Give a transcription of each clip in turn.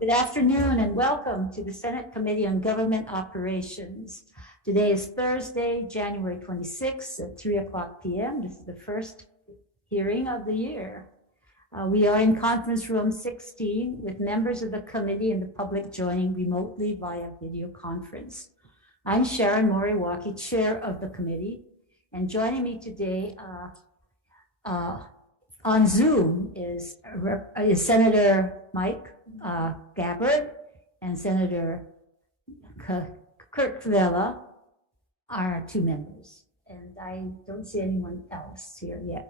Good afternoon and welcome to the Senate Committee on Government Operations. Today is Thursday, January 26th at 3:00 p.m. This is the first hearing of the year. We are in conference room 16 with members of the committee and the public joining remotely via video conference. I'm Sharon Moriwaki, chair of the committee, and joining me today on Zoom is Senator Mike Gabbard and Senator Kurt Vela, are two members, and I don't see anyone else here yet.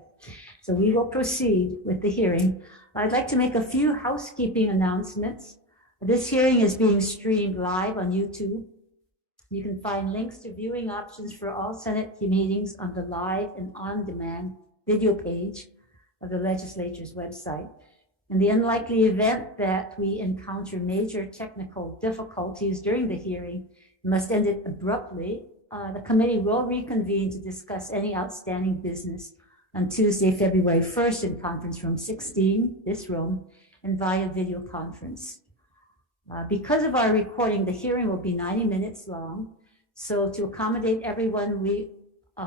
So we will proceed with the hearing. I'd like to make a few housekeeping announcements. This hearing is being streamed live on YouTube. You can find links to viewing options for all Senate meetings on the live and on-demand video page of the legislature's website. In the unlikely event that we encounter major technical difficulties during the hearing and must end it abruptly, the committee will reconvene to discuss any outstanding business on Tuesday, February 1st in conference room 16, this room, and via video conference. Because of our recording, the hearing will be 90 minutes long. So to accommodate everyone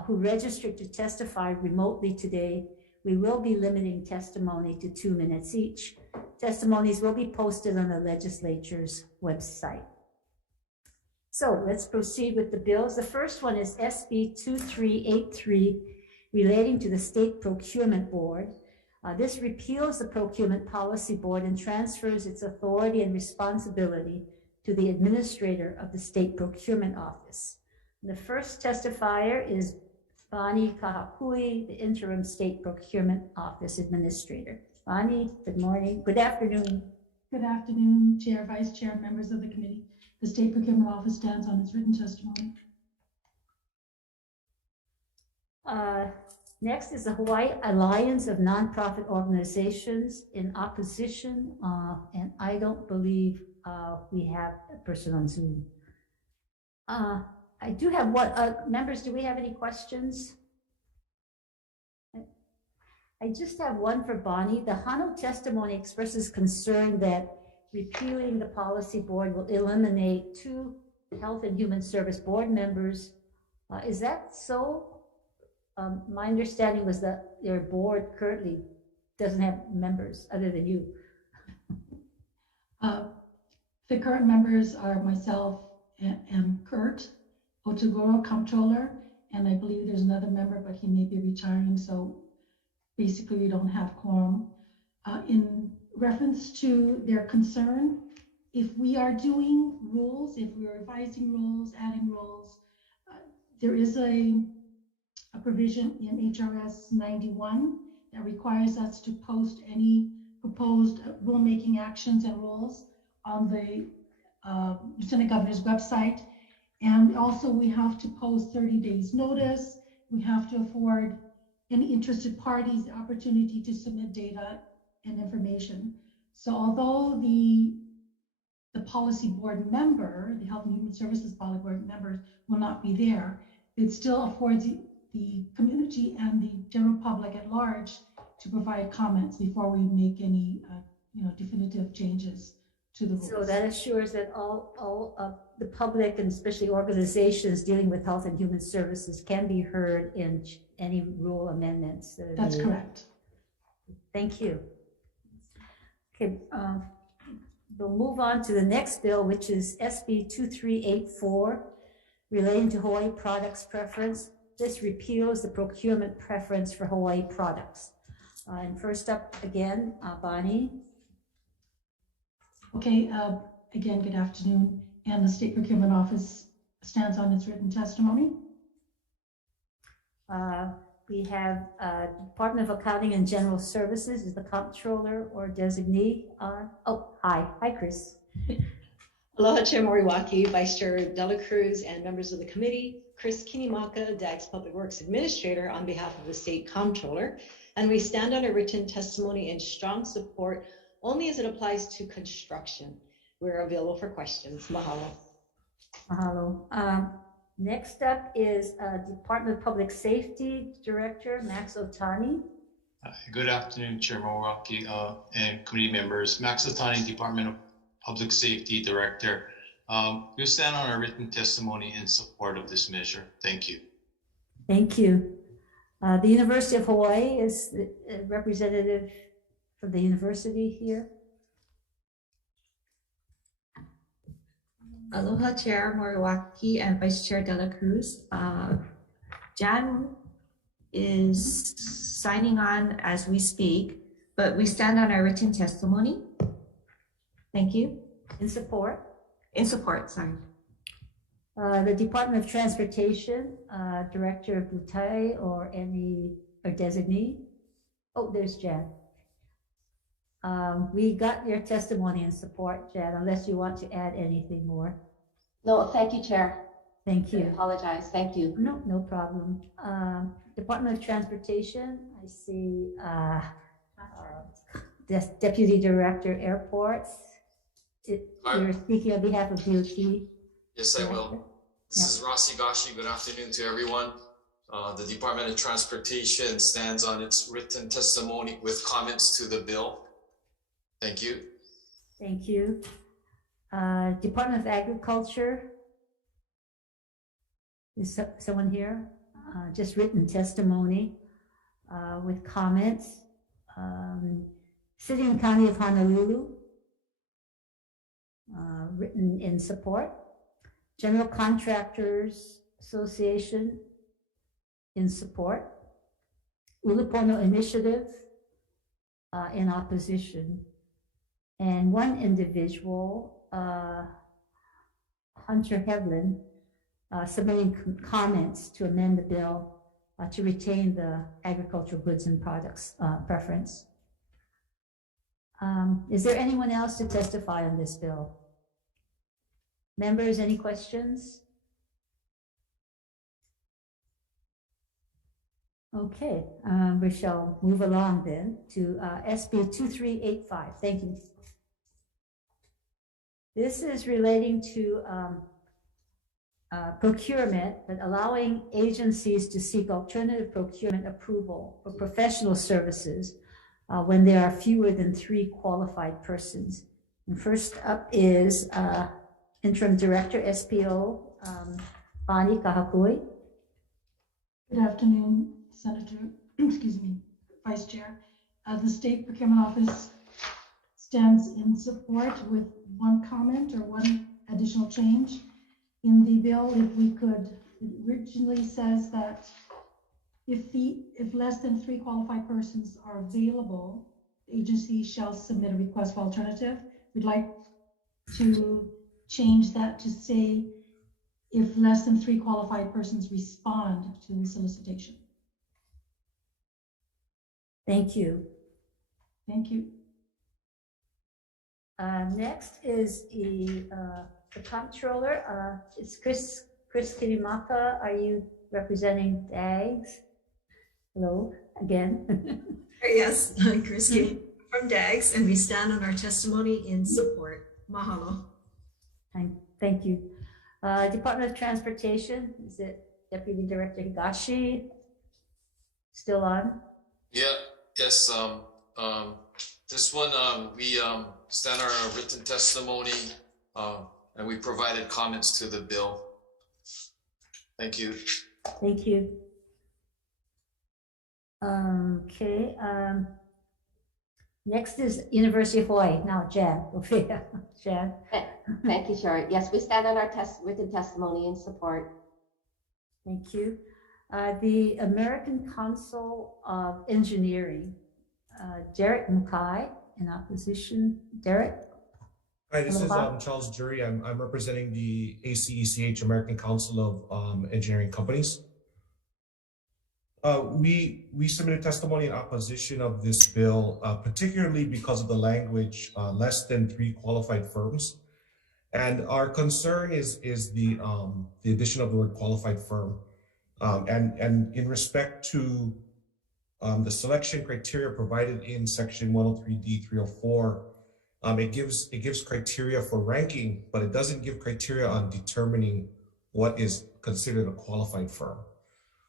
who registered to testify remotely today, we will be limiting testimony to 2 minutes each. Testimonies will be posted on the legislature's website. So let's proceed with the bills. The first one is SB 2383 relating to the State Procurement Board. This repeals the Procurement Policy Board and transfers its authority and responsibility to the administrator of the State Procurement Office. The first testifier is Bonnie Kahakui, the interim State Procurement Office Administrator. Bonnie, good morning. Good afternoon. Good afternoon, Chair, Vice Chair, and members of the committee. The State Procurement Office stands on its written testimony. Next is the Hawai'i Alliance of Nonprofit Organizations in opposition, and I don't believe we have a person on Zoom. I do have one. Members, do we have any questions? I just have one for Bonnie. The Hano testimony expresses concern that repealing the policy board will eliminate 2 Health and Human Service board members. Is that so? My understanding was that your board currently doesn't have members other than you. The current members are myself and Kurt Otagoro, comptroller, and I believe there's another member, but he may be retiring, so basically we don't have quorum. In reference to their concern, if we are doing rules, if we are revising rules, adding rules, there is a provision in HRS 91 that requires us to post any proposed rulemaking actions and rules on the Lieutenant Governor's website. And also we have to post 30 days notice. We have to afford any interested parties the opportunity to submit data and information. So although the policy board member, the Health and Human Services policy board members will not be there, it still affords the community and the general public at large to provide comments before we make any definitive changes to the rules. So that assures that all of the public and especially organizations dealing with health and human services can be heard in any rule amendments. That's correct. Thank you. Okay, we'll move on to the next bill, which is SB 2384 relating to Hawaii products preference. This repeals the procurement preference for Hawaii products. And first up again, Bonnie. Okay, again, good afternoon. And the State Procurement Office stands on its written testimony. We have Department of Accounting and General Services is the comptroller or designee. Hi, Chris. Aloha, Chair Moriwaki, Vice Chair Dela Cruz, and members of the committee. Chris Kinimaka, DAG's Public Works Administrator on behalf of the State Comptroller. And we stand on a written testimony in strong support only as it applies to construction. We're available for questions. Mahalo. Mahalo. Next up is Department of Public Safety Director Max Otani. Good afternoon, Chair Moriwaki and committee members. Max Otani, Department of Public Safety Director. We stand on our written testimony in support of this measure. Thank you. Thank you. The University of Hawaii is the representative from the university here. Aloha, Chair Moriwaki and Vice Chair Dela Cruz. Jan is signing on as we speak, but we stand on our written testimony. Thank you. In support. In support, sorry. The Department of Transportation, Director of Butai or designee. Oh, there's Jan. We got your testimony in support, Jan, unless you want to add anything more. No, thank you, Chair. Thank I you. apologize. Thank you. No problem. Department of Transportation, I see Deputy Director Airports. You're speaking on behalf of DOT. Yes, I will. This is Rossi Gashi. Good afternoon to everyone. The Department of Transportation stands on its written testimony with comments to the bill. Thank you. Thank you. Department of Agriculture. Is someone here? Just written testimony with comments. City and County of Honolulu. Written in support. General Contractors Association in support. Ulupono Initiative in opposition. And one individual, Hunter Hevlin, submitting comments to amend the bill to retain the agricultural goods and products preference. Is there anyone else to testify on this bill? Members, any questions? Okay, we shall move along then to SB 2385. Thank you. This is relating to procurement, but allowing agencies to seek alternative procurement approval for professional services when there are fewer than 3 qualified persons. And first up is Interim Director, SPO, Ani Kahakui. Good afternoon, Senator, excuse me, Vice Chair. The State Procurement Office stands in support with one comment or one additional change in the bill. If we could, it originally says that if less than 3 qualified persons are available, the agency shall submit a request for alternative. We'd like to change that to say if less than 3 qualified persons respond to the solicitation. Thank you. Thank you. Next is the comptroller. It's Chris Kirimaka. Are you representing DAGS? Hello again. Yes, I'm Chris from DAGS, and we stand on our testimony in support. Mahalo. Thank you. Department of Transportation, is it Deputy Director Higashi? Still on? Yeah, yes. This one, we stand on our written testimony and we provided comments to the bill. Thank you. Thank you. Okay. Next is University of Hawaii. Now, Jan. Jan. Thank you, Chair. Yes, we stand on our written testimony in support. Thank you. The American Council of Engineering, Derek Mukai in opposition. Derek? Hi, this is Charles Jury. I'm representing the ACECH, American Council of Engineering Companies. We submitted testimony in opposition of this bill, particularly because of the language, less than 3 qualified firms. And our concern is the addition of the word qualified firm. And in respect to the selection criteria provided in section 103D 304, it gives criteria for ranking, but it doesn't give criteria on determining what is considered a qualified firm.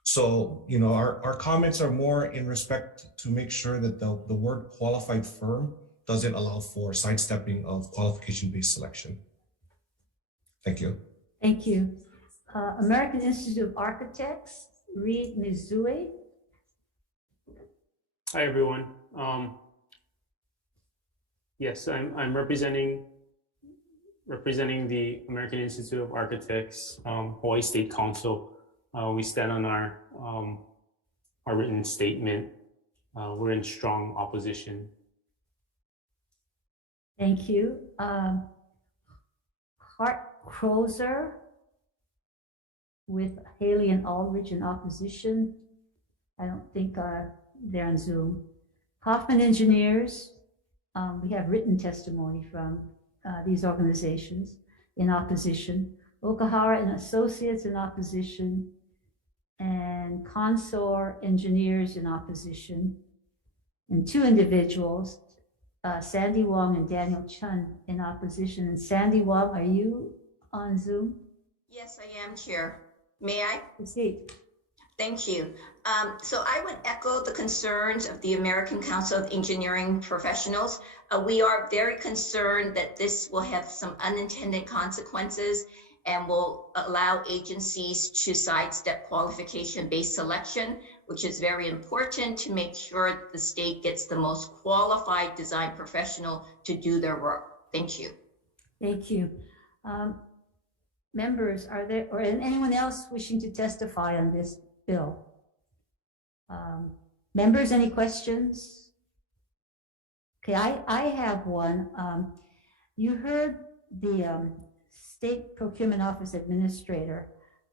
So, you know, our comments are more in respect to make sure that the word qualified firm doesn't allow for sidestepping of qualification-based selection. Thank you. Thank you. American Institute of Architects, Reed Mizue. Hi, everyone. Yes, I'm representing the American Institute of Architects, Hawaii State Council. We stand on our written statement. We're in strong opposition. Thank you. Hart Crozer with Haley and Aldridge in opposition. I don't think they're on Zoom. Hoffman Engineers, we have written testimony from these organizations in opposition. Okahara and Associates in opposition, and Consor Engineers in opposition, and two individuals, Sandy Wong and Daniel Chun in opposition. And Sandy Wong, are you on Zoom? Yes, I am, Chair. May I? Proceed. Thank you. So I would echo the concerns of the American Council of Engineering Professionals. We are very concerned that this will have some unintended consequences and will allow agencies to sidestep qualification-based selection, which is very important to make sure the state gets the most qualified design professional to do their work. Thank you. Thank you. Members, are there, or anyone else wishing to testify on this bill? Members, any questions? Okay, I have one. You heard the State Procurement Office Administrator,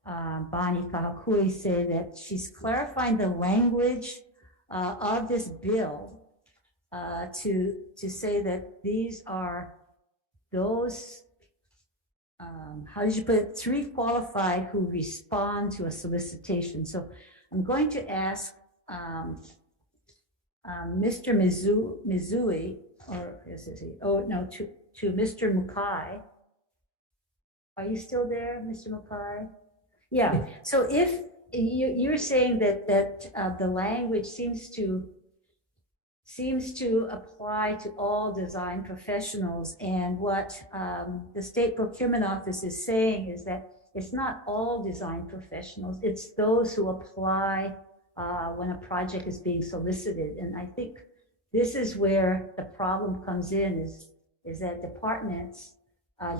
Bonnie Kahakui, say that she's clarifying the language of this bill to say that these are those, how did you put it, 3 qualified who respond to a solicitation. So I'm going to ask Mr. Mizui, or is he? Oh no, to Mr. Mukai. Are you still there, Mr. Mukai? Yeah. So if you're saying that the language seems to apply to all design professionals, and what the State Procurement Office is saying is that it's not all design professionals, it's those who apply when a project is being solicited. And I think this is where the problem comes in, is that departments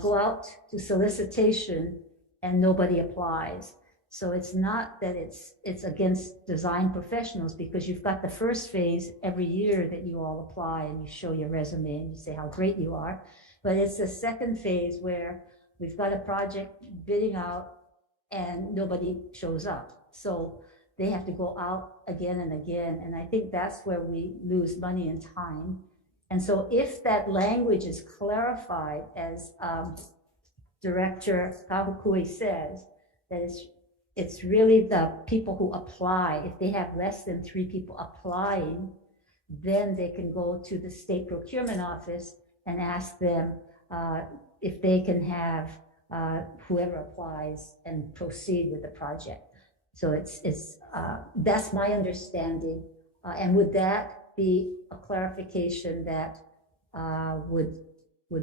go out to solicitation and nobody applies. So it's not that it's against design professionals, because you've got the first phase every year that you all apply and you show your resume and you say how great you are. But it's the second phase where we've got a project bidding out and nobody shows up. So they have to go out again and again. And I think that's where we lose money and time. And so if that language is clarified, as Director Kahukui says, that it's really the people who apply. If they have less than 3 people applying, then they can go to the State Procurement Office and ask them if they can have whoever applies and proceed with the project. So that's my understanding. And would that be a clarification that would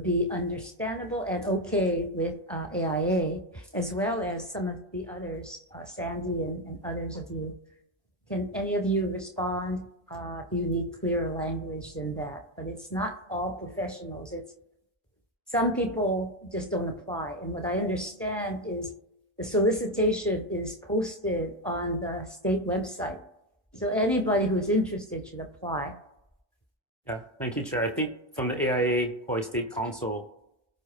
be understandable and okay with AIA, as well as some of the others, Sandy and others of you? Can any of you respond? Do you need clearer language than that? But it's not all professionals. It's some people just don't apply. And what I understand is the solicitation is posted on the state website. So anybody who's interested should apply. Yeah, thank you, Chair. I think from the AIA Hawaii State Council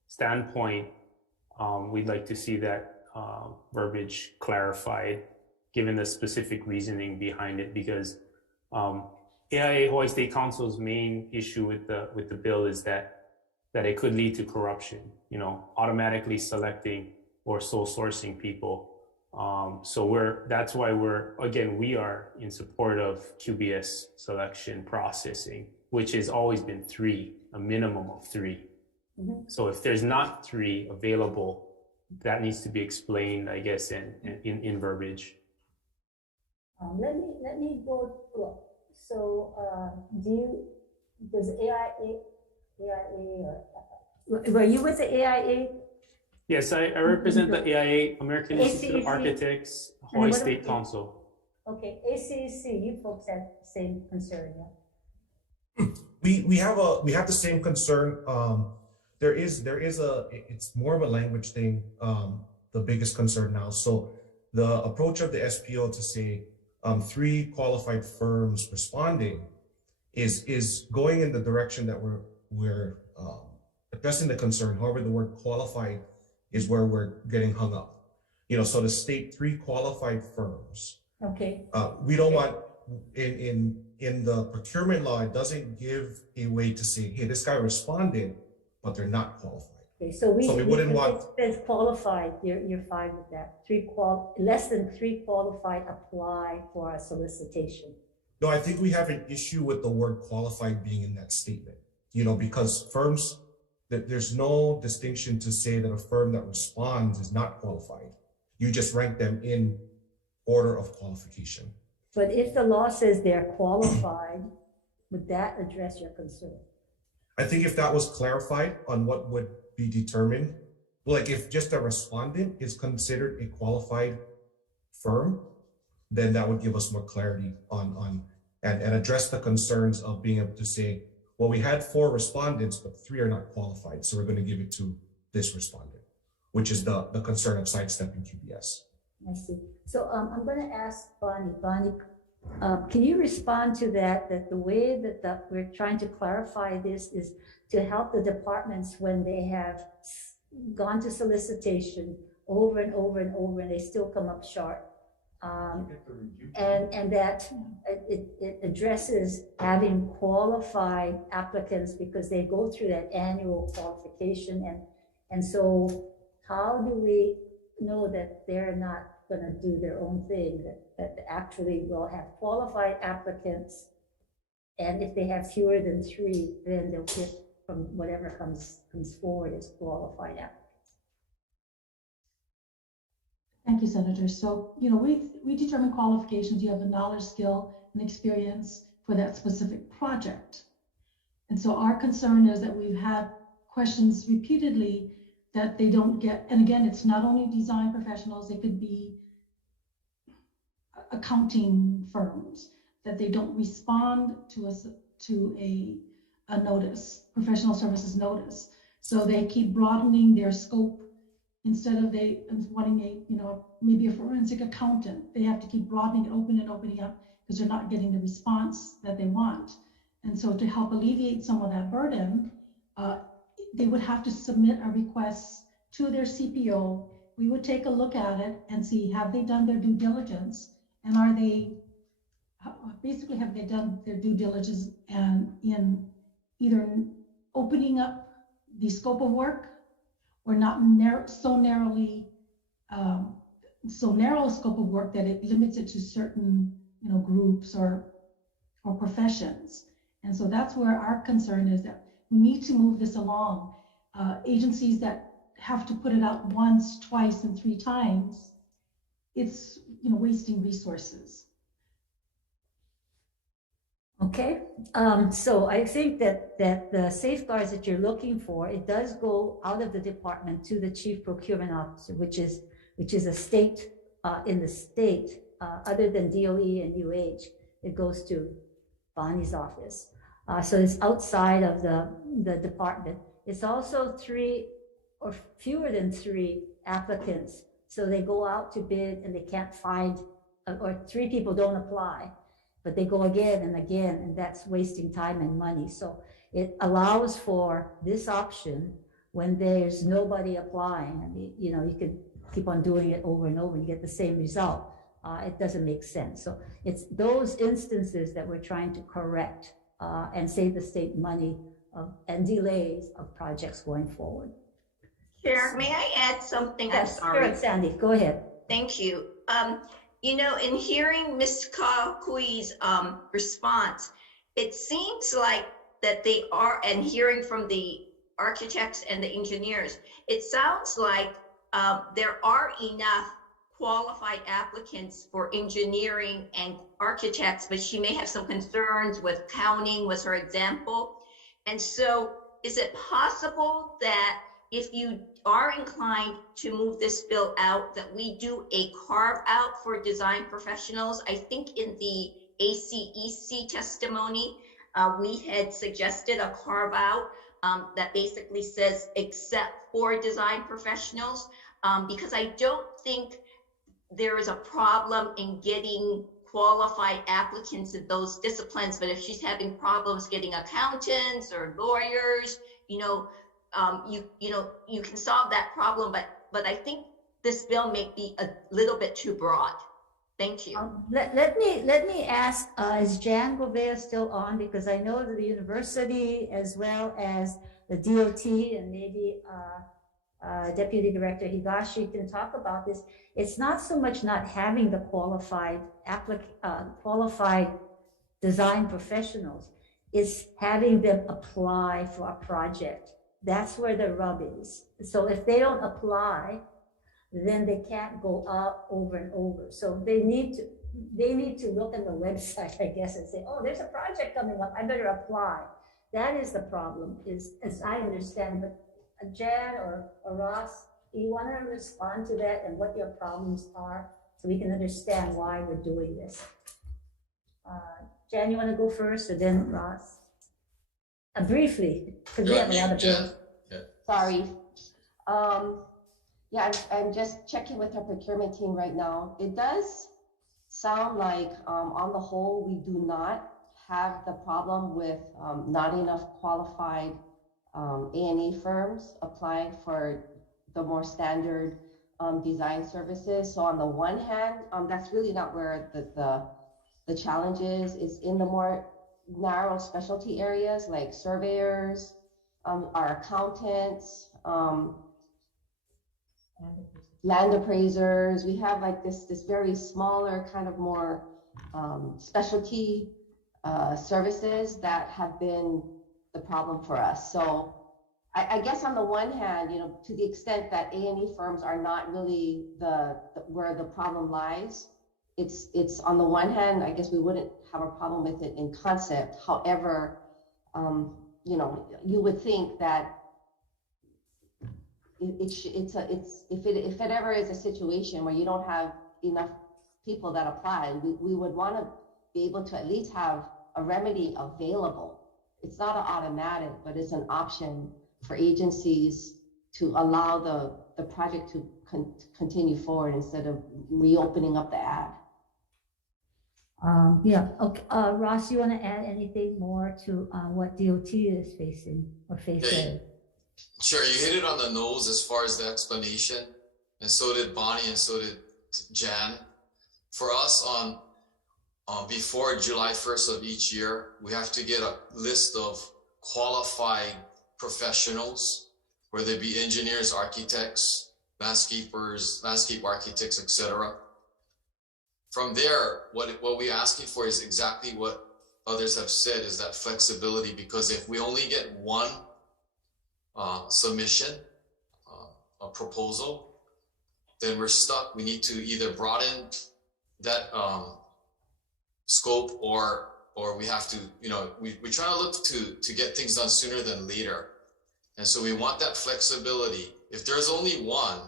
standpoint, we'd like to see that verbiage clarified, given the specific reasoning behind it, because AIA Hawaii State Council's main issue with the bill is that it could lead to corruption, automatically selecting or sole sourcing people. So that's why we are in support of QBS selection processing, which has always been 3, a minimum of 3. Mm-hmm. So if there's not 3 available, that needs to be explained, I guess, in verbiage. Let me go. So does AIA AIA, were you with the AIA? Yes, I represent the AIA, American Institute of ACC. Architects, And Hawaii what State about- Council. Okay, ACC, you folks have the same concern, yeah? We have the same concern. There is it's more of a language thing. The biggest concern now. So the approach of the SPO to say 3 qualified firms responding is going in the direction that we're addressing the concern. However, the word qualified is where we're getting hung up. You know, so to state 3 qualified firms. Okay, We don't want in the procurement law, it doesn't give a way to say, hey, this guy responded, but they're not qualified. okay, so we wouldn't want. It says qualified, you're fine with that. Less than 3 qualified apply for a solicitation. No, I think we have an issue with the word qualified being in that statement, you know, because firms, there's no distinction to say that a firm that responds is not qualified. You just rank them in order of qualification. But if the law says they're qualified, would that address your concern? I think if that was clarified on what would be determined, like if just a respondent is considered a qualified firm, then that would give us more clarity on and address the concerns of being able to say, well, we had 4 respondents, but 3 are not qualified. So we're going to give it to this respondent, which is the concern of sidestepping QBS. I see. So I'm going to ask Bonnie. Bonnie, can you respond to that the way that we're trying to clarify this is to help the departments when they have gone to solicitation over and over and over and they still come up short. And that it addresses having qualified applicants because they go through that annual qualification. And so how do we know that they're not going to do their own thing, that actually will have qualified applicants? And if they have fewer than 3, then they'll get from whatever comes forward as qualified applicants. Thank you, Senator. So, you know, we determine qualifications. You have the knowledge, skill, and experience for that specific project. And so our concern is that we've had questions repeatedly that they don't get. And again, it's not only design professionals, it could be accounting firms, that they don't respond to a notice, professional services notice. So they keep broadening their scope. Instead of wanting maybe a forensic accountant, they have to keep broadening it, opening up because they're not getting the response that they want. And so to help alleviate some of that burden, they would have to submit a request to their CPO. We would take a look at it and see, have they done their due diligence? And have they done their due diligence and in either opening up the scope of work or not so narrow a scope of work that it limits it to certain groups or professions. And so that's where our concern is, that we need to move this along. Agencies that have to put it out once, twice, and 3 times, it's wasting resources. Okay, so I think that the safeguards that you're looking for, it does go out of the department to the chief procurement officer, which is a state in the state, other than DOE and UH, it goes to Bonnie's office. So it's outside of the department. It's also 3 or fewer than 3 applicants. So they go out to bid and they can't find, or 3 people don't apply. But they go again and again, and that's wasting time and money. So it allows for this option when there's nobody applying. I mean, you could keep on doing it over and over and get the same result. It doesn't make sense. So it's those instances that we're trying to correct and save the state money and delays of projects going forward. Chair, may I add something? I'm sorry. Sure, Sandy, go ahead. Thank you. In hearing Ms. Kakui's response, it seems like that they are, and hearing from the architects and the engineers, it sounds like there are enough qualified applicants for engineering and architects, but she may have some concerns with counting, was her example. And so is it possible that if you are inclined to move this bill out, that we do a carve out for design professionals? I think in the ACEC testimony, we had suggested a carve out that basically says except for design professionals, because I don't think there is a problem in getting qualified applicants in those disciplines, but if she's having problems getting accountants or lawyers, you can solve that problem, but I think this bill may be a little bit too broad. Thank you. Let me ask, is Jan Gouveia still on? Because I know that the university as well as the DOT and maybe Deputy Director Higashi can talk about this. It's not so much not having the qualified design professionals, it's having them apply for a project. That's where the rub is. So if they don't apply, then they can't go up over and over. So they need to look at the website, I guess, and say, oh, there's a project coming up, I better apply. That is the problem, is as I understand. But Jan or Ross, do you want to respond to that and what your problems are so we can understand why we're doing this? Jan, you want to go first, or then Ross? Briefly, because we have a lot of bills. Sorry. Yeah, I'm just checking with our procurement team right now. It does sound like, on the whole, we do not have the problem with not enough qualified A&E firms applying for the more standard design services. So on the one hand, that's really not where the challenge is in the more narrow specialty areas like surveyors, our accountants, land appraisers. We have like this very smaller kind of more specialty services that have been the problem for us. So I guess on the one hand, to the extent that A&E firms are not really where the problem lies, it's on the one hand, I guess we wouldn't have a problem with it in concept. However, you would think that if it ever is a situation where you don't have enough people that apply, we would want to be able to at least have a remedy available. It's not an automatic, but it's an option for agencies to allow the project to continue forward instead of reopening up the ad. Yeah, okay. Ross, you want to add anything more to what DOT is facing or facing? Yeah, sure, you hit it on the nose as far as the explanation, and so did Bonnie and so did Jan. For us, before July 1st of each year, we have to get a list of qualified professionals, whether it be engineers, architects, landscapers, landscape architects, etc. From there, what we're asking for is exactly what others have said, is that flexibility, because if we only get one submission, a proposal, then we're stuck. We need to either broaden that scope or we have to, we try to look to get things done sooner than later. And so we want that flexibility. If there's only one,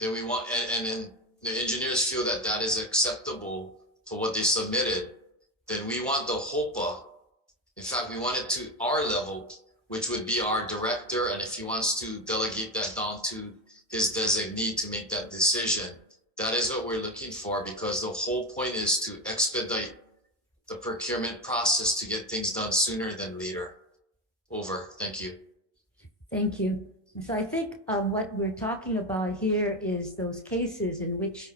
then we want, and then the engineers feel that that is acceptable for what they submitted, then we want the HOPA. In fact, we want it to our level, which would be our director. And if he wants to delegate that down to his designee to make that decision, that is what we're looking for, because the whole point is to expedite the procurement process to get things done sooner than later. Over. Thank you. Thank you. So I think what we're talking about here is those cases in which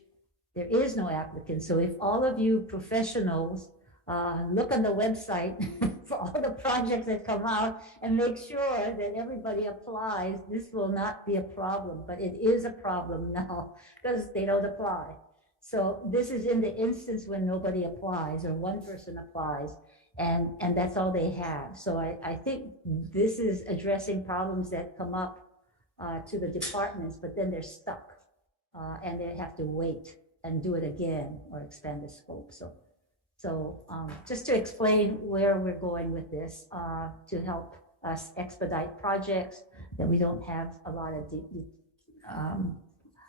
there is no applicant. So if all of you professionals look on the website for all the projects that come out and make sure that everybody applies, this will not be a problem, but it is a problem now because they don't apply. So this is in the instance when nobody applies or one person applies, and that's all they have. So I think this is addressing problems that come up to the departments, but then they're stuck and they have to wait and do it again or expand the scope. So just to explain where we're going with this to help us expedite projects, that we don't have a lot of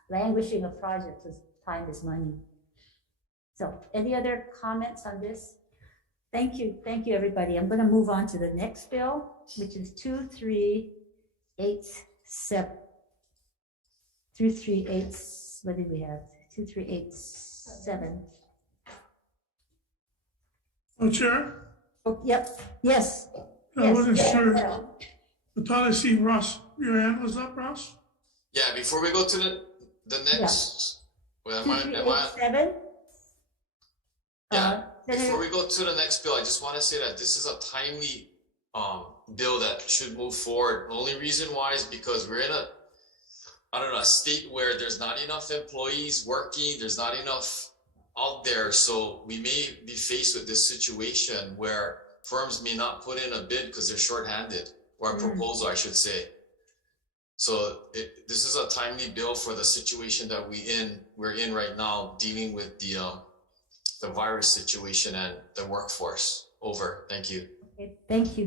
languishing of projects, as time is money. So any other comments on this? Thank you, everybody. I'm going to move on to the next bill, which is 2387. 2387, what did we have? 2387. Oh, Chair? Oh, yep, yes. I wasn't yes, sure. yeah. I thought I seen Ross. Your hand was up, Ross? Yeah, before we go to the next, well, am I? 2387. Yeah, before we go to the next bill, I just want to say that this is a timely bill that should move forward. The only reason why is because we're in a state where there's not enough employees working, there's not enough out there. So we may be faced with this situation where firms may not put in a bid because they're shorthanded, or a proposal, I should say. So this is a timely bill for the situation that we're in right now, dealing with the virus situation and the workforce. Over. Thank you. Okay, thank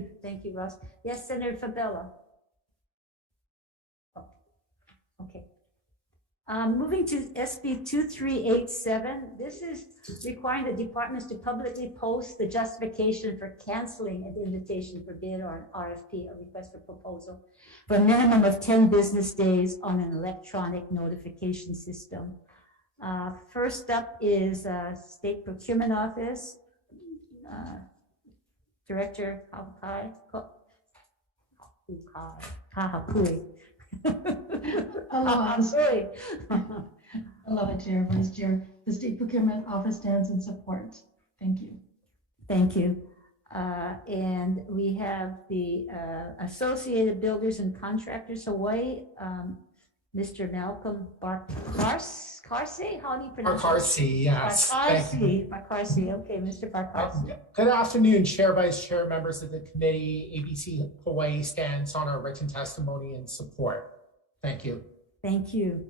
you, Ross. Yes, Senator Fabella. Oh, okay. Moving to SB 2387, this is requiring the departments to publicly post the justification for canceling an invitation for bid or an RFP, a request for proposal, for a minimum of 10 business days on an electronic notification system. First up is State Procurement Office, Director Kahapui. Aloha, Chair, Vice Chair. The State Procurement Office stands in support. Thank you. Thank you. And we have the Associated Builders and Contractors Hawaii, Mr. Malcolm Barkarsi. How do you pronounce it? Barkarsi, yes. Barkarsi. Okay, Mr. Barkarsi. Good afternoon, Chair, Vice Chair, members of the committee. ABC Hawaii stands on our written testimony and support. Thank you. Thank you.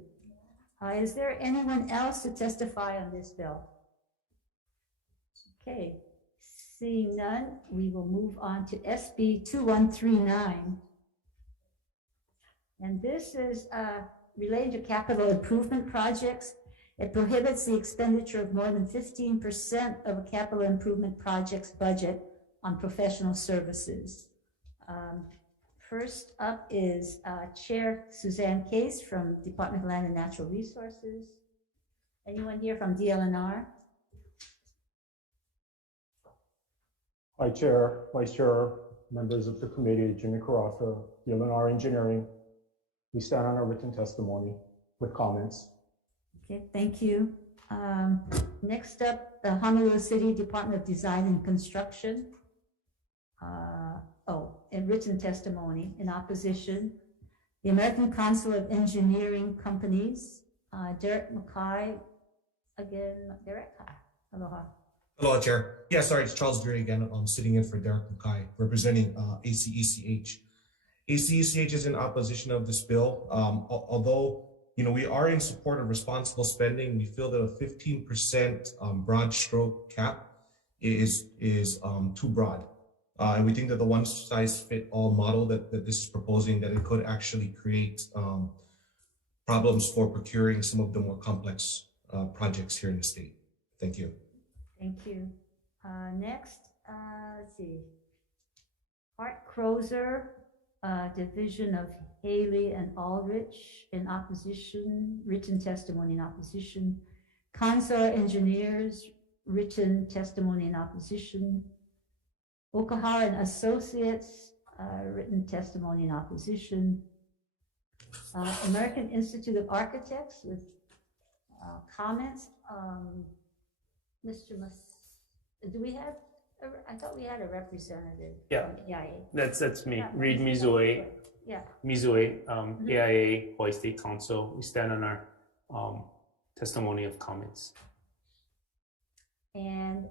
Is there anyone else to testify on this bill? Okay, seeing none, we will move on to SB 2139. And this is related to capital improvement projects. It prohibits the expenditure of more than 15% of a capital improvement project's budget on professional services. First up is Chair Suzanne Case from Department of Land and Natural Resources. Anyone here from DLNR? Hi, Chair, Vice Chair, members of the committee, Jimmy Karata, DLNR Engineering. We stand on our written testimony with comments. Okay, thank you. Next up, the Honolulu City Department of Design and Construction. And written testimony in opposition. The American Council of Engineering Companies, Derek Mackay, again, Derek, aloha. Hello, Chair. Yeah, sorry, it's Charles Drury again. I'm sitting in for Derek Mackay, representing ACECH. ACECH is in opposition of this bill. Although, we are in support of responsible spending, we feel that a 15% broad stroke cap is too broad. And we think that the one size fit all model that this is proposing, that it could actually create problems for procuring some of the more complex projects here in the state. Thank you. Thank you. Next, let's see. Art Crozer, Division of Haley and Aldrich in opposition, written testimony in opposition. Consor Engineers, written testimony in opposition. Okahara and Associates, written testimony in opposition. American Institute of Architects with comments. Mr. Do we have, I thought we had a representative. Yeah, that's me, Reed Mizue. Yeah. Mizue, AIA, Hawaii State Council. We stand on our testimony of comments. And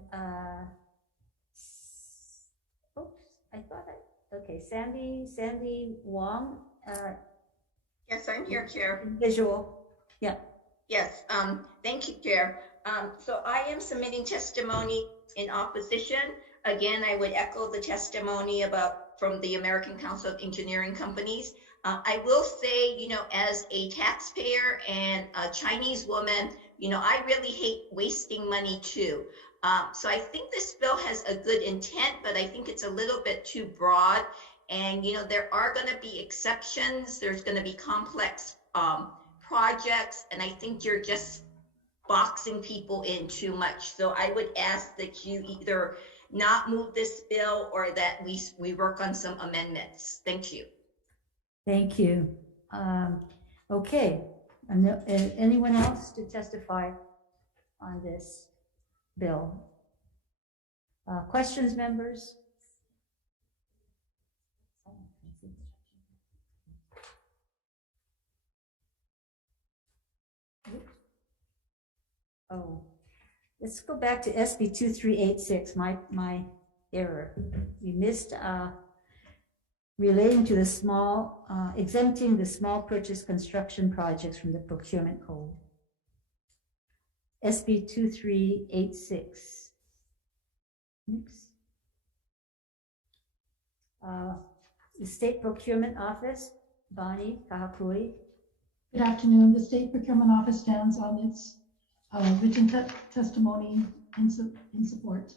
okay, Sandy Wong. Yes, I'm here, Chair. Visual, yeah. Yes, thank you, Chair. So I am submitting testimony in opposition. Again, I would echo the testimony about from the American Council of Engineering Companies. I will say, you know, as a taxpayer and a Chinese woman, you know, I really hate wasting money too. So I think this bill has a good intent, but I think it's a little bit too broad. And, you know, there are going to be exceptions. There's going to be complex projects. And I think you're just boxing people in too much. So I would ask that you either not move this bill or that we work on some amendments. Thank you. Thank you. Okay, anyone else to testify on this bill? Questions, members? Oh, let's go back to SB 2386, my error. We missed relating to the small, exempting the small purchase construction projects from the procurement code. SB 2386. Oops. The State Procurement Office, Bonnie Kahakui. Good afternoon. The State Procurement Office stands on its written testimony in support.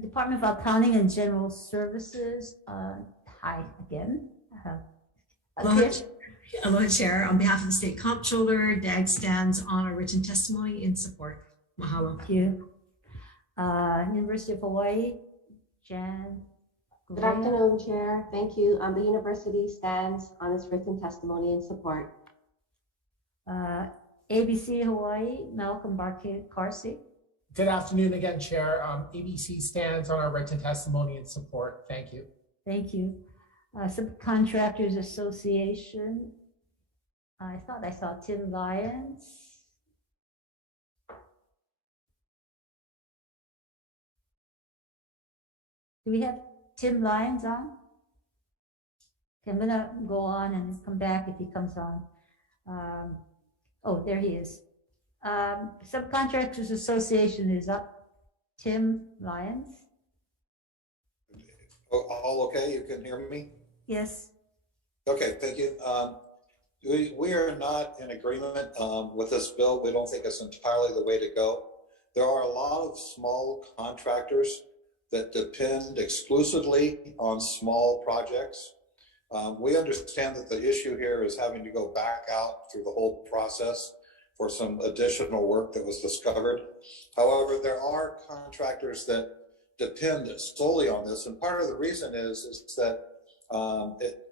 Department of Accounting and General Services, hi again. Aloha, Chair. On behalf of the State Comptroller, DAG stands on a written testimony in support. Mahalo. Thank you. University of Hawaii, Jan. Good afternoon, Chair. Thank you. The university stands on its written testimony in support. ABC Hawaii, Malcolm Barkey-Carsey. Good afternoon again, Chair. ABC stands on our written testimony in support. Thank you. Thank you. Subcontractors Association. I thought I saw Tim Lyons. Do we have Tim Lyons on? Okay, I'm gonna go on and come back if he comes on. Oh, there he is. Subcontractors Association is up. Tim Lyons. All okay? You can hear me? Yes. Okay, thank you. We are not in agreement with this bill. We don't think it's entirely the way to go. There are a lot of small contractors that depend exclusively on small projects. We understand that the issue here is having to go back out through the whole process for some additional work that was discovered. However, there are contractors that depend solely on this. And part of the reason is that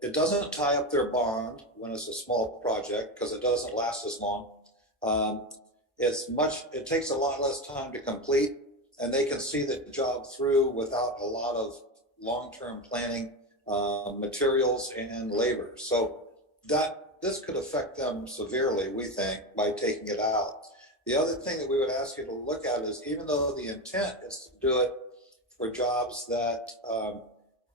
it doesn't tie up their bond when it's a small project because it doesn't last as long. It takes a lot less time to complete, and they can see the job through without a lot of long-term planning, materials and labor. So this could affect them severely, we think, by taking it out. The other thing that we would ask you to look at is, even though the intent is to do it for jobs that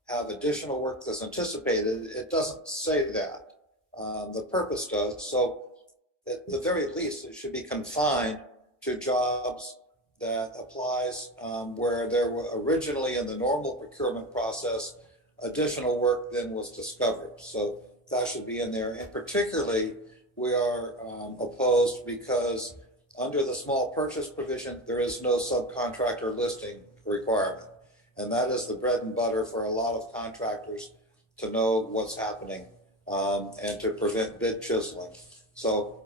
have additional work that's anticipated, it doesn't say that. The purpose does. So at the very least, it should be confined to jobs that applies where there were originally in the normal procurement process, additional work then was discovered. So that should be in there. And particularly, we are opposed because under the small purchase provision, there is no subcontractor listing requirement. And that is the bread and butter for a lot of contractors to know what's happening and to prevent bid chiseling. So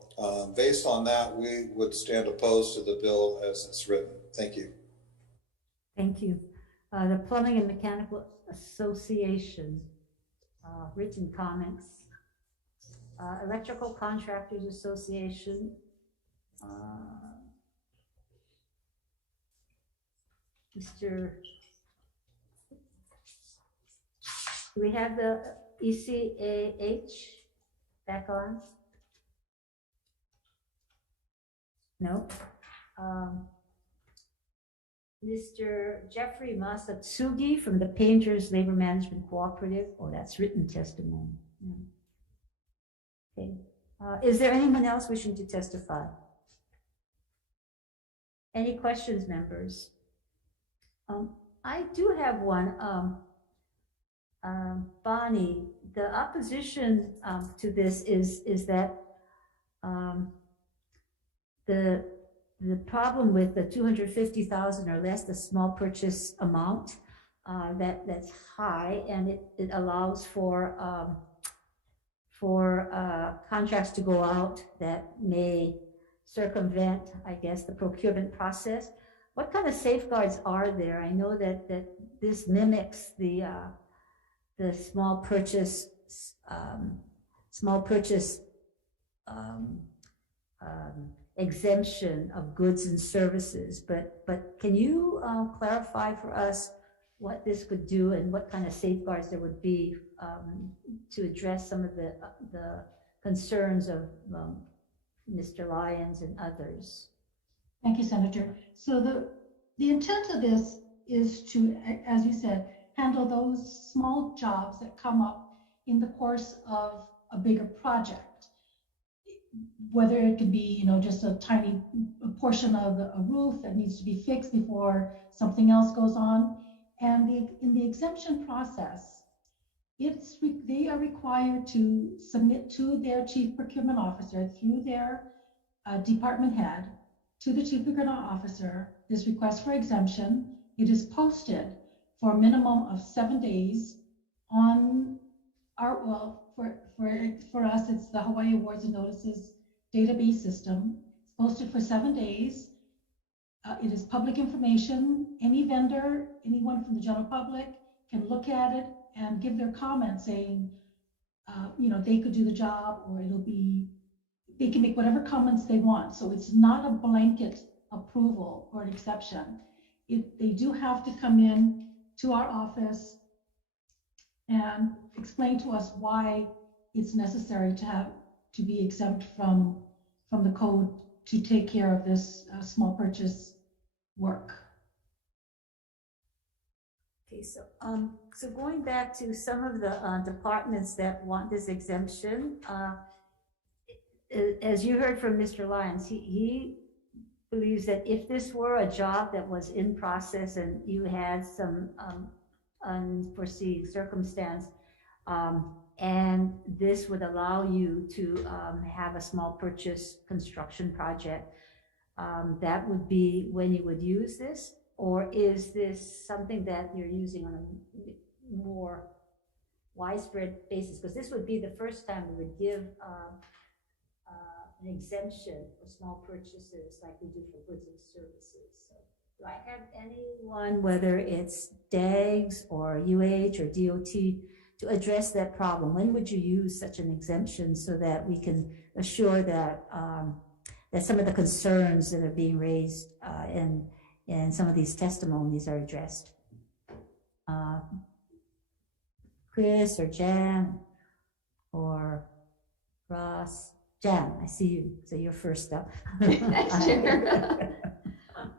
based on that, we would stand opposed to the bill as it's written. Thank you. Thank you. The Plumbing and Mechanical Association, written comments. Electrical Contractors Association. Do we have the ECAH back on? No. Mr. Jeffrey Masatsugi from the Painters Labor Management Cooperative. Oh, that's written testimony. Okay. Is there anyone else wishing to testify? Any questions, members? I do have one. Bonnie, the opposition to this is that the problem with the 250,000 or less, the small purchase amount, that's high, and it allows for contracts to go out that may circumvent, I guess, the procurement process. What kind of safeguards are there? I know that this mimics the small purchase exemption of goods and services, but can you clarify for us what this could do and what kind of safeguards there would be to address some of the concerns of Mr. Lyons and others? Thank you, Senator. So the intent of this is to, as you said, handle those small jobs that come up in the course of a bigger project. Whether it could be, just a tiny portion of a roof that needs to be fixed before something else goes on. And in the exemption process, they are required to submit to their chief procurement officer through their department head to the chief procurement officer this request for exemption. It is posted for a minimum of 7 days on our, for us, it's the Hawaii Awards and Notices database system. It's posted for 7 days. It is public information. Any vendor, anyone from the general public can look at it and give their comments saying, they could do the job, or they can make whatever comments they want. So it's not a blanket approval or an exception. They do have to come in to our office and explain to us why it's necessary to be exempt from the code to take care of this small purchase work. Okay, so going back to some of the departments that want this exemption, as you heard from Mr. Lyons, he believes that if this were a job that was in process and you had some unforeseen circumstance, and this would allow you to have a small purchase construction project, that would be when you would use this? Or is this something that you're using on a more widespread basis? Because this would be the first time we would give an exemption for small purchases like we do for goods and services. So do I have anyone, whether it's DAGS or UH or DOT, to address that problem? When would you use such an exemption so that we can assure that that some of the concerns that are being raised in some of these testimonies are addressed? Chris or Jan or Ross? Jan, I see you, so you're first up. Thanks, Chair.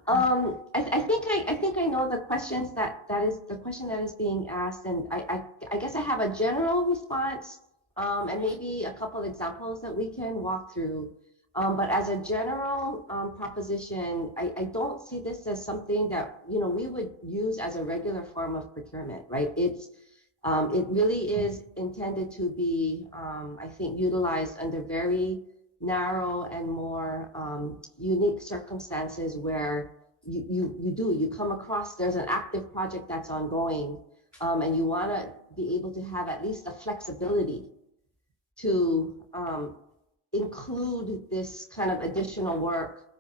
I think I know the questions that is the question that is being asked, and I guess I have a general response and maybe a couple examples that we can walk through. But as a general proposition, I don't see this as something that we would use as a regular form of procurement, right? It really is intended to be, I think, utilized under very narrow and more unique circumstances where you come across, there's an active project that's ongoing, and you want to be able to have at least the flexibility to include this kind of additional work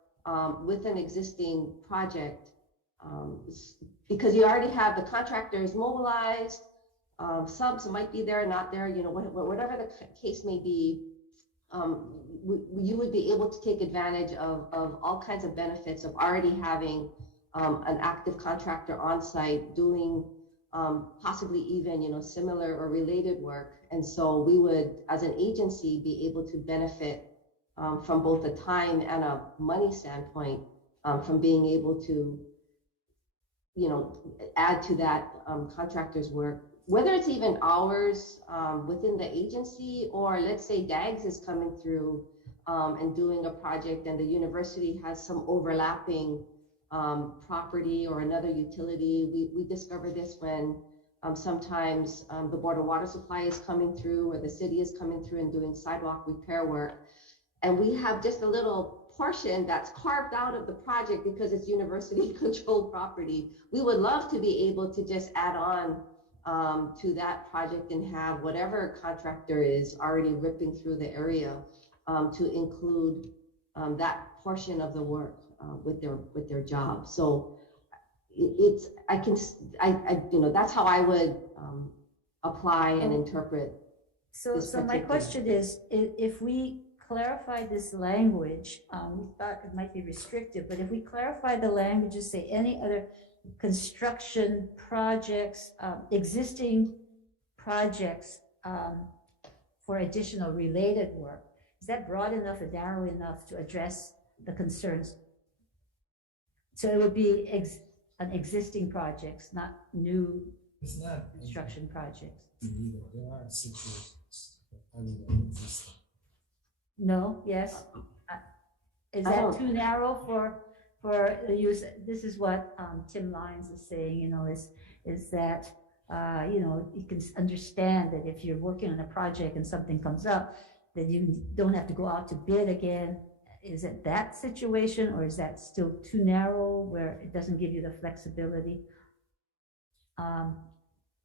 with an existing project, because you already have the contractors mobilized, subs might be there, not there, whatever the case may be. You would be able to take advantage of all kinds of benefits of already having an active contractor on site doing possibly even similar or related work. And so we would, as an agency, be able to benefit from both a time and a money standpoint from being able to add to that contractor's work, whether it's even hours within the agency, or let's say DAGS is coming through and doing a project and the university has some overlapping property or another utility. We discovered this when Sometimes the Board of Water Supply is coming through, or the city is coming through and doing sidewalk repair work. And we have just a little portion that's carved out of the project because it's university controlled property. We would love to be able to just add on to that project and have whatever contractor is already ripping through the area to include that portion of the work with their job. So that's how I would apply and interpret. So my question is, if we clarify this language, we thought it might be restrictive, but if we clarify the language and say any other construction projects, existing projects for additional related work, is that broad enough or narrow enough to address the concerns? So it would be an existing projects, not new construction projects. There are situations that exist. No, yes. Is that too narrow for the use? This is what Tim Lyons is saying, is that, you can understand that if you're working on a project and something comes up, that you don't have to go out to bid again. Is it that situation, or is that still too narrow where it doesn't give you the flexibility?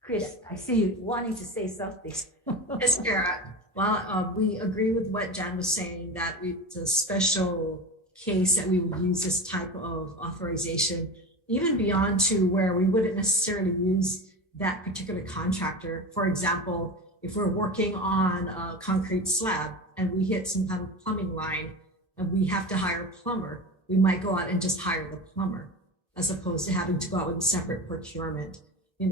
Chris, I see you wanting to say something. Yes, Sarah. Well, we agree with what Jan was saying, that it's a special case that we would use this type of authorization, even beyond to where we wouldn't necessarily use that particular contractor. For example, if we're working on a concrete slab and we hit some kind of plumbing line and we have to hire a plumber, we might go out and just hire the plumber as opposed to having to go out with a separate procurement.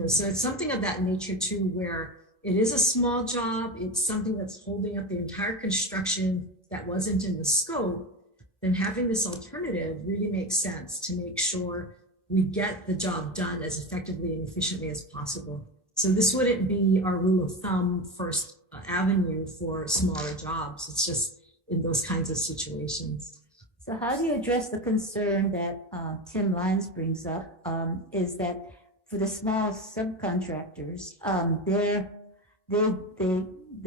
So it's something of that nature too, where it is a small job, it's something that's holding up the entire construction that wasn't in the scope, then having this alternative really makes sense to make sure we get the job done as effectively and efficiently as possible. So this wouldn't be our rule of thumb first avenue for smaller jobs. It's just in those kinds of situations. So how do you address the concern that Tim Lyons brings up, is that for the small subcontractors, they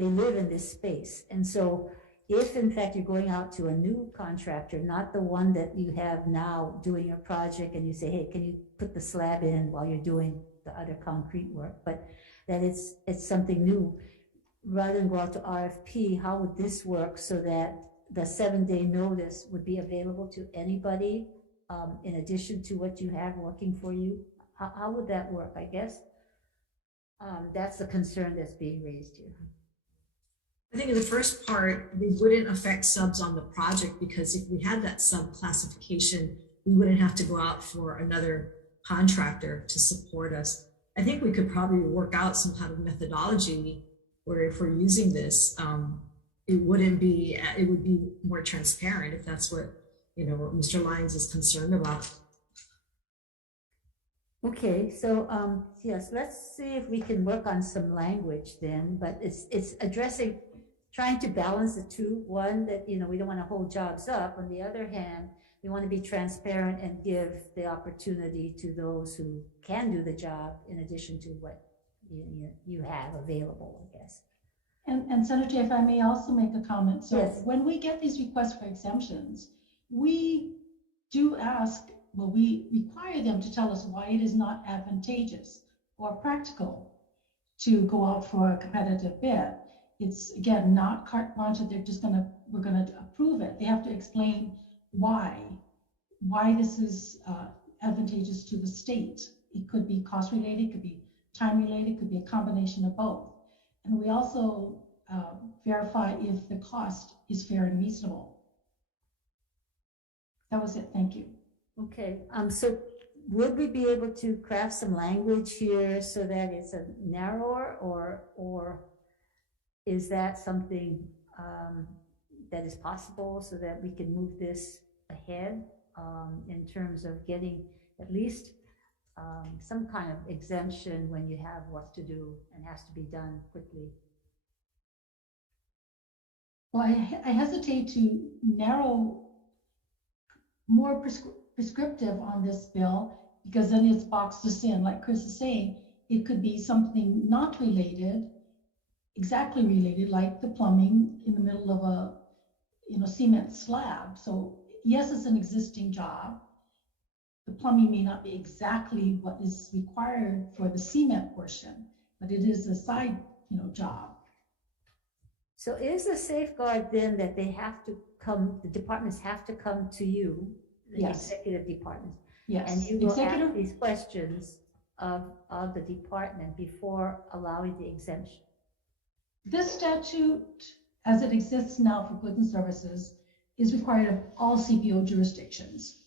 live in this space. And so if in fact you're going out to a new contractor, not the one that you have now doing your project, and you say, hey, can you put the slab in while you're doing the other concrete work, but that it's something new, rather than go out to RFP, how would this work so that the 7-day notice would be available to anybody in addition to what you have working for you? How would that work? I guess that's the concern that's being raised here. I think in the first part, we wouldn't affect subs on the project, because if we had that sub classification, we wouldn't have to go out for another contractor to support us. I think we could probably work out some kind of methodology where if we're using this, it would be more transparent, if that's what, what Mr. Lyons is concerned about. Okay, so yes, let's see if we can work on some language then, but it's addressing, trying to balance the two. One, that we don't want to hold jobs up. On the other hand, we want to be transparent and give the opportunity to those who can do the job in addition to what you have available, I guess. And Senator, if I may also make a comment. So yes. When we get these requests for exemptions, we do ask, well, we require them to tell us why it is not advantageous or practical to go out for a competitive bid. It's, again, not carte blanche that they're just we're gonna approve it. They have to explain why this is advantageous to the state. It could be cost related, could be time related, could be a combination of both. And we also verify if the cost is fair and reasonable. That was it, thank you. Okay, so would we be able to craft some language here so that it's a narrower, or is that something that is possible so that we can move this ahead in terms of getting at least some kind of exemption when you have work to do and has to be done quickly? Well, I hesitate to narrow more prescriptive on this bill, because then it's boxed us in. Like Chris is saying, It could be something not related, exactly related, like the plumbing in the middle of a, cement slab. So yes, it's an existing job. The plumbing may not be exactly what is required for the cement portion, but it is a side, job. So is a safeguard then that they have to come, the departments have to come to you, the Yes. executive departments? Yes. And you will Executive- ask these questions of the department before allowing the exemption? This statute, as it exists now for goods and services, is required of all CPO jurisdictions.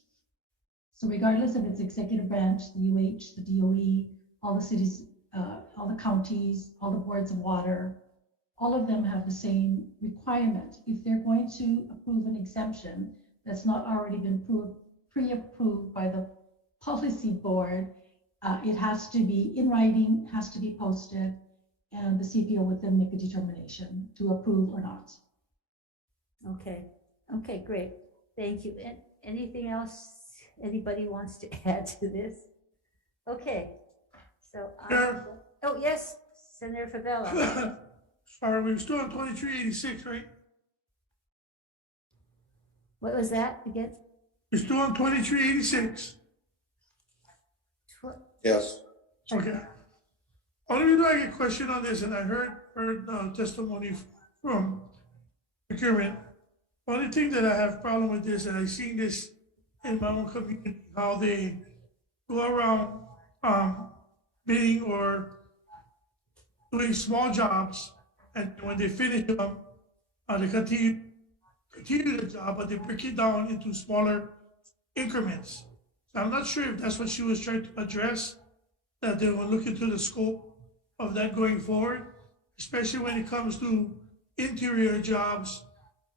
So regardless if it's executive branch, the UH, the DOE, all the cities, all the counties, all the boards of water, all of them have the same requirement. If they're going to approve an exemption that's not already been pre-approved by the policy board, it has to be in writing, has to be posted, and the CPO would then make a determination to approve or not. Okay, great. Thank you. And anything else anybody wants to add to this? Okay, so, oh, yes, Senator Favela. Sorry, we were still on 2386, right? What was that again? We're still on 2386. Yes. Okay. Only reason I get a question on this, and I heard testimony from procurement. Only thing that I have problem with this, and I've seen this in my own community, how they go around bidding or doing small jobs, and when they finish them, they continue the job, but they break it down into smaller increments. So I'm not sure if that's what she was trying to address, that they will look into the scope of that going forward, especially when it comes to interior jobs,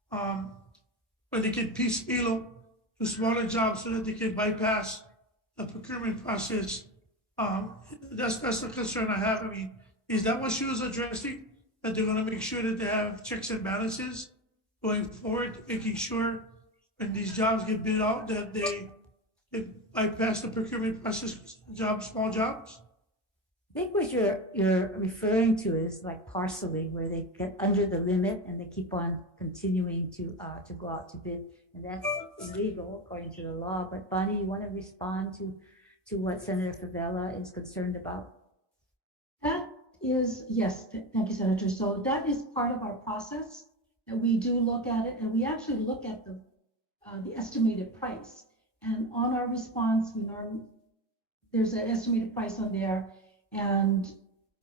when they get piecemeal to smaller jobs so that they can bypass the procurement process. That's the concern I have. I mean, is that what she was addressing? That they're going to make sure that they have checks and balances going forward, making sure when these jobs get bid out that they bypass the procurement process, small jobs? I think what you're referring to is like parceling, where they get under the limit and they keep on continuing to go out to bid, and that's illegal according to the law. But Bonnie, you want to respond to what Senator Favela is concerned about? That is, yes, thank you, Senator. So that is part of our process, that we do look at it, and we actually look at the estimated price. And on our response, there's an estimated price on there. And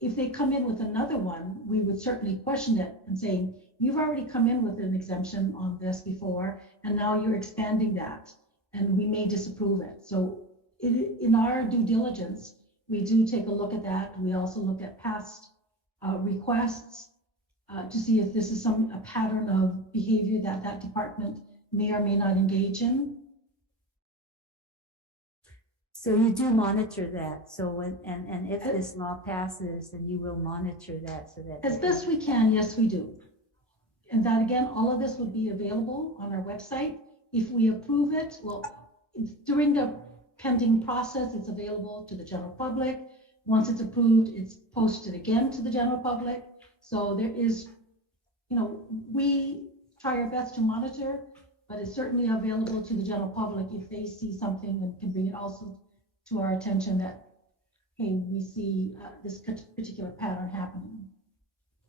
if they come in with another one, we would certainly question it and saying, you've already come in with an exemption on this before, and now you're expanding that, and we may disapprove it. So in our due diligence, we do take a look at that. We also look at past requests to see if this is a pattern of behavior that department may or may not engage in. So you do monitor that. So when and if this law passes, then you will monitor that so that as best we can. Yes, we do. And that again, all of this would be available on our website. If we approve it, well, during the pending process, it's available to the general public. Once it's approved, it's posted again to the general public. So there is, we try our best to monitor, but it's certainly available to the general public if they see something and can bring it also to our attention that, hey, we see this particular pattern happening.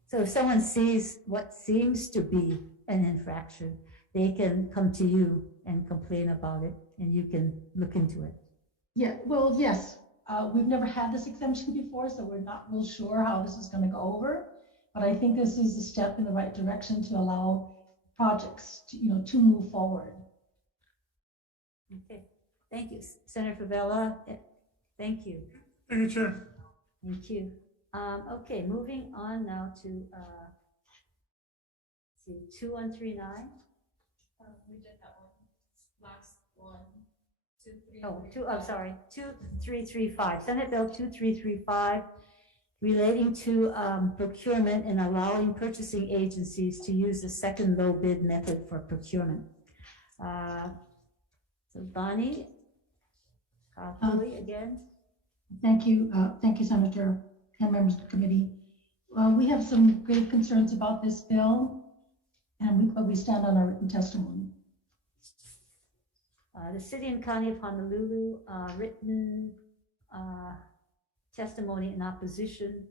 So if someone sees what seems to be an infraction, they can come to you and complain about it, and you can look into it. Yeah, well, yes. We've never had this exemption before, so we're not real sure how this is going to go over. But I think this is a step in the right direction to allow projects to move forward. Okay, thank you, Senator Favela. Thank you. Thank you, Chair. Thank you. Okay, moving on now to 2139. We did that one. Last one. 2335. Senate Bill 2335, relating to procurement and allowing purchasing agencies to use the second low bid method for procurement. So Bonnie, again. Thank you, Senator and members of the committee. We have some grave concerns about this bill, but we stand on our written testimony. The City and County of Honolulu, written testimony in opposition.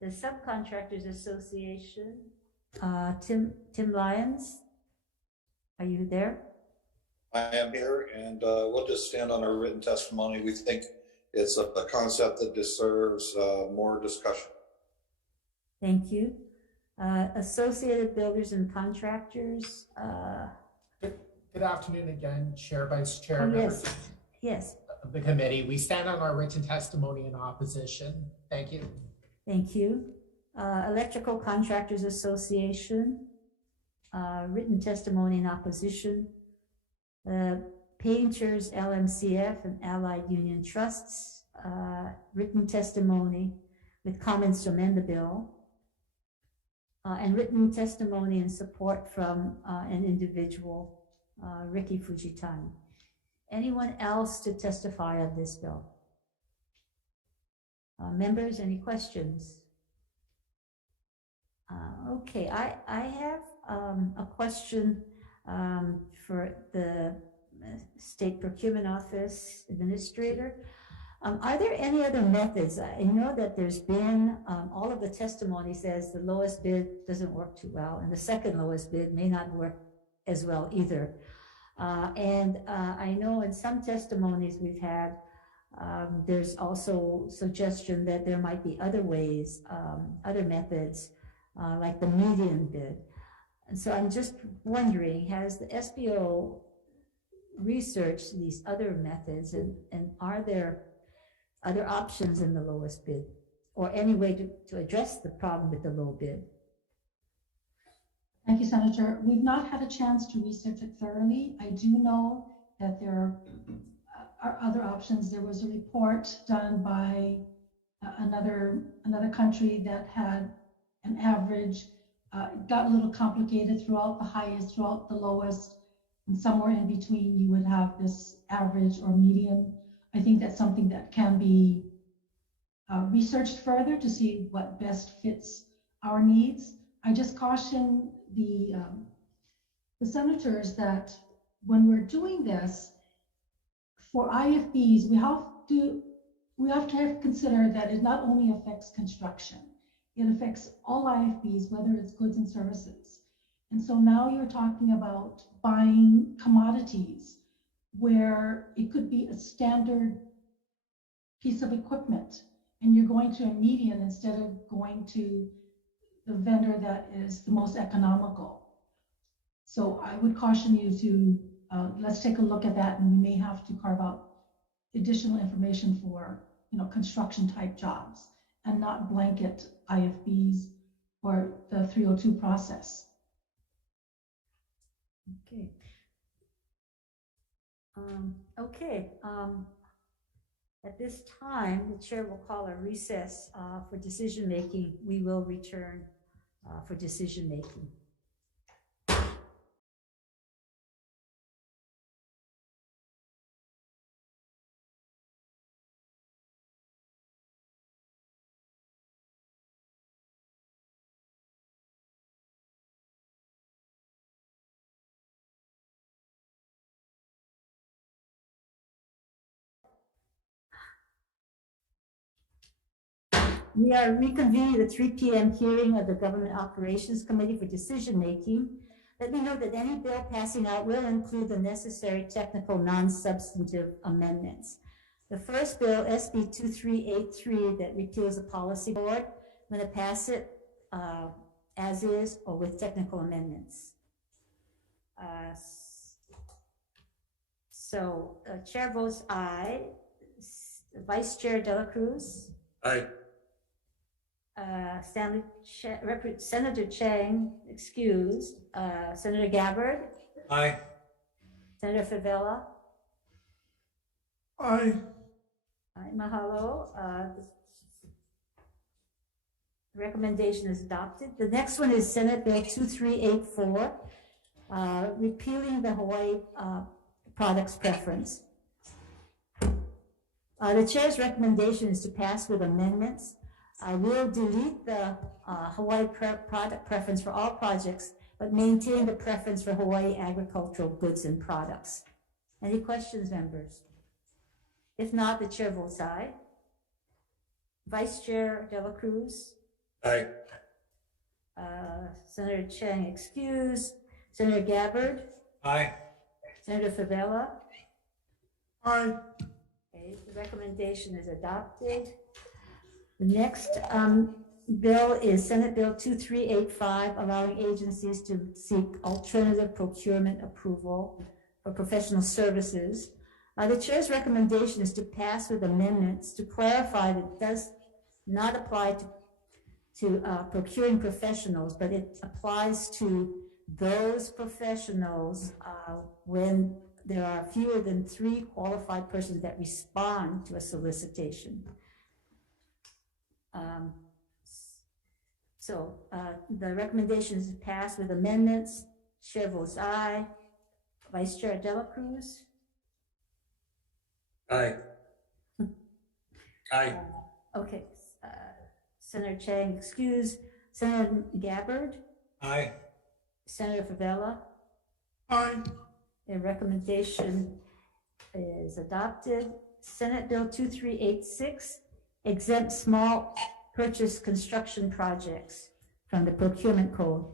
The Subcontractors Association, Tim Lyons, are you there? I am here, and we'll just stand on our written testimony. We think it's a concept that deserves more discussion. Thank you. Associated Builders and Contractors. Good afternoon again, Chair, Vice Chair, Oh, members yes. of the committee. We stand on our written testimony in opposition. Thank you. Thank you. Electrical Contractors Association, written testimony in opposition. Painters LMCF and Allied Union Trusts, written testimony with comments to amend the bill. And written testimony and support from an individual, Ricky Fujitani. Anyone else to testify on this bill? Members, any questions? Okay, I have a question for the State Procurement Office Administrator. Are there any other methods? I know that there's been, all of the testimony says the lowest bid doesn't work too well, and the second lowest bid may not work as well either. I know in some testimonies we've had, there's also suggestion that there might be other ways, other methods, like the median bid. And so I'm just wondering, has the SBO researched these other methods, and are there other options in the lowest bid, or any way to address the problem with the low bid? Thank you, Senator. We've not had a chance to research it thoroughly. I do know that there are other options. There was a report done by another country that had an average, got a little complicated throughout the highest, throughout the lowest, and somewhere in between you would have this average or median. I think that's something that can be researched further to see what best fits our needs. I just caution the senators that when we're doing this for IFBs, we have to consider that it not only affects construction, it affects all IFBs, whether it's goods and services. And so now you're talking about buying commodities where it could be a standard piece of equipment, and you're going to a median instead of going to the vendor that is the most economical. So I would caution you to, let's take a look at that, and we may have to carve out additional information for, construction type jobs and not blanket IFBs or the 302 process. Okay. At this time, the chair will call a recess for decision making. We will return for decision making. We are reconvening the 3 p.m. hearing of the Government Operations Committee for decision making. Let me note that any bill passing out will include the necessary technical non-substantive amendments. The first bill, SB 2383, that repeals the policy board, I'm going to pass it as is or with technical amendments. Chair votes aye. Vice Chair Dela Cruz. Aye. Senator Chang, excused. Senator Gabbard. Aye. Senator Favela. Aye. Aye, mahalo. The recommendation is adopted. The next one is Senate Bill 2384, repealing the Hawaii products preference. The chair's recommendation is to pass with amendments. We'll delete the Hawaii product preference for all projects, but maintain the preference for Hawaii agricultural goods and products. Any questions, members? If not, the chair votes aye. Vice Chair Dela Cruz. Aye. Senator Chang excused. Senator Gabbard. Aye. Senator Favela. Aye. Okay, the recommendation is adopted. The next bill is Senate Bill 2385, allowing agencies to seek alternative procurement approval for professional services. The chair's recommendation is to pass with amendments to clarify that it does not apply to procuring professionals, but it applies to those professionals when there are fewer than 3 qualified persons that respond to a solicitation. The recommendation is to pass with amendments. Chair votes aye. Vice Chair Dela Cruz. Aye. Aye. Okay. Senator Chang excused. Senator Gabbard. Aye. Senator Favela. Aye. The recommendation is adopted. Senate Bill 2386 exempts small purchase construction projects from the procurement code.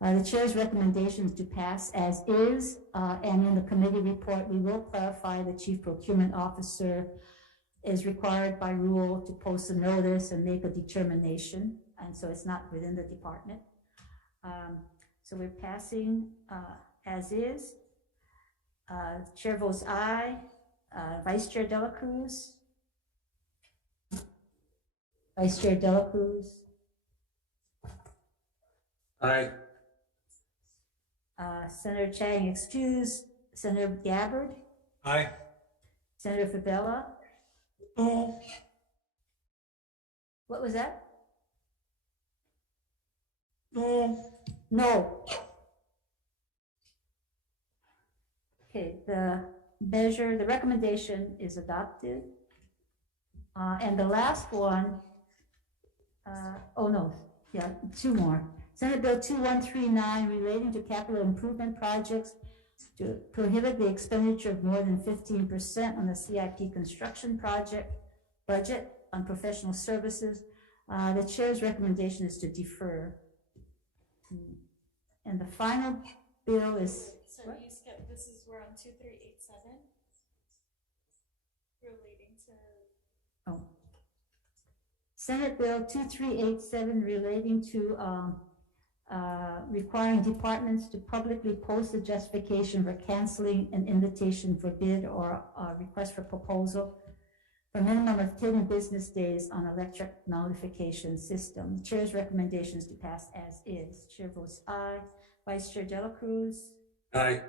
The chair's recommendation is to pass as is, and in the committee report, we will clarify the chief procurement officer is required by rule to post a notice and make a determination, and so it's not within the department. So we're passing as is. Chair votes aye. Vice Chair Dela Cruz. Vice Chair Dela Cruz. Aye. Senator Chang excused. Senator Gabbard. Aye. Senator Favela. No. What was that? No. No. Okay, the recommendation is adopted. And the last one, two more. Senate Bill 2139 relating to capital improvement projects to prohibit the expenditure of more than 15% on the CIP construction project budget on professional services. The chair's recommendation is to defer. And the final bill is. So you skipped, we're on 2387. Relating to. Oh. Senate Bill 2387 relating to requiring departments to publicly post a justification for canceling an invitation for bid or a request for proposal for a minimum of 10 business days on electric notification system. The chair's recommendation is to pass as is. Chair votes aye. Vice Chair Dela Cruz. Aye.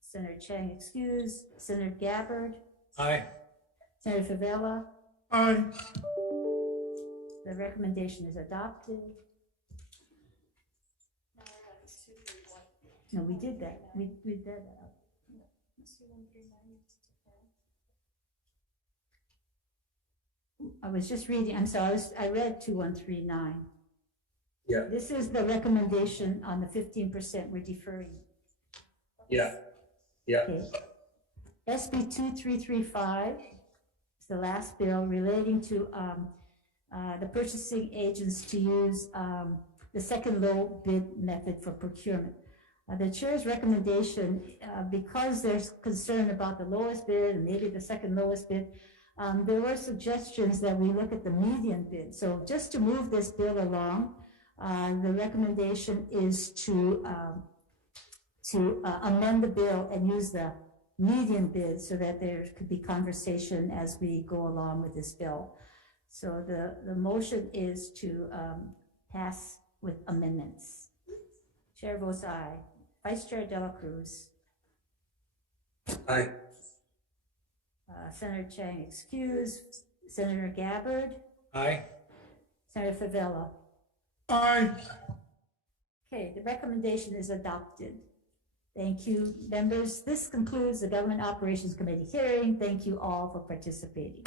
Senator Chang excused. Senator Gabbard. Aye. Senator Favela. Aye. The recommendation is adopted. Now we're at 231. No, we did that. We did that. 2139. I was just reading, I'm sorry, I read 2139. Yeah. This is the recommendation on the 15% we're deferring. Yeah. Yeah. Okay. SB 2335 is the last bill relating to the purchasing agents to use the second low bid method for procurement. The chair's recommendation, because there's concern about the lowest bid and maybe the second lowest bid, there were suggestions that we look at the median bid. So just to move this bill along, the recommendation is to amend the bill and use the median bid so that there could be conversation as we go along with this bill. So the motion is to pass with amendments. Chair votes aye. Vice Chair Dela Cruz. Aye. Senator Chang excused. Senator Gabbard. Aye. Senator Favela. Aye. Okay, the recommendation is adopted. Thank you, members. This concludes the Government Operations Committee hearing. Thank you all for participating.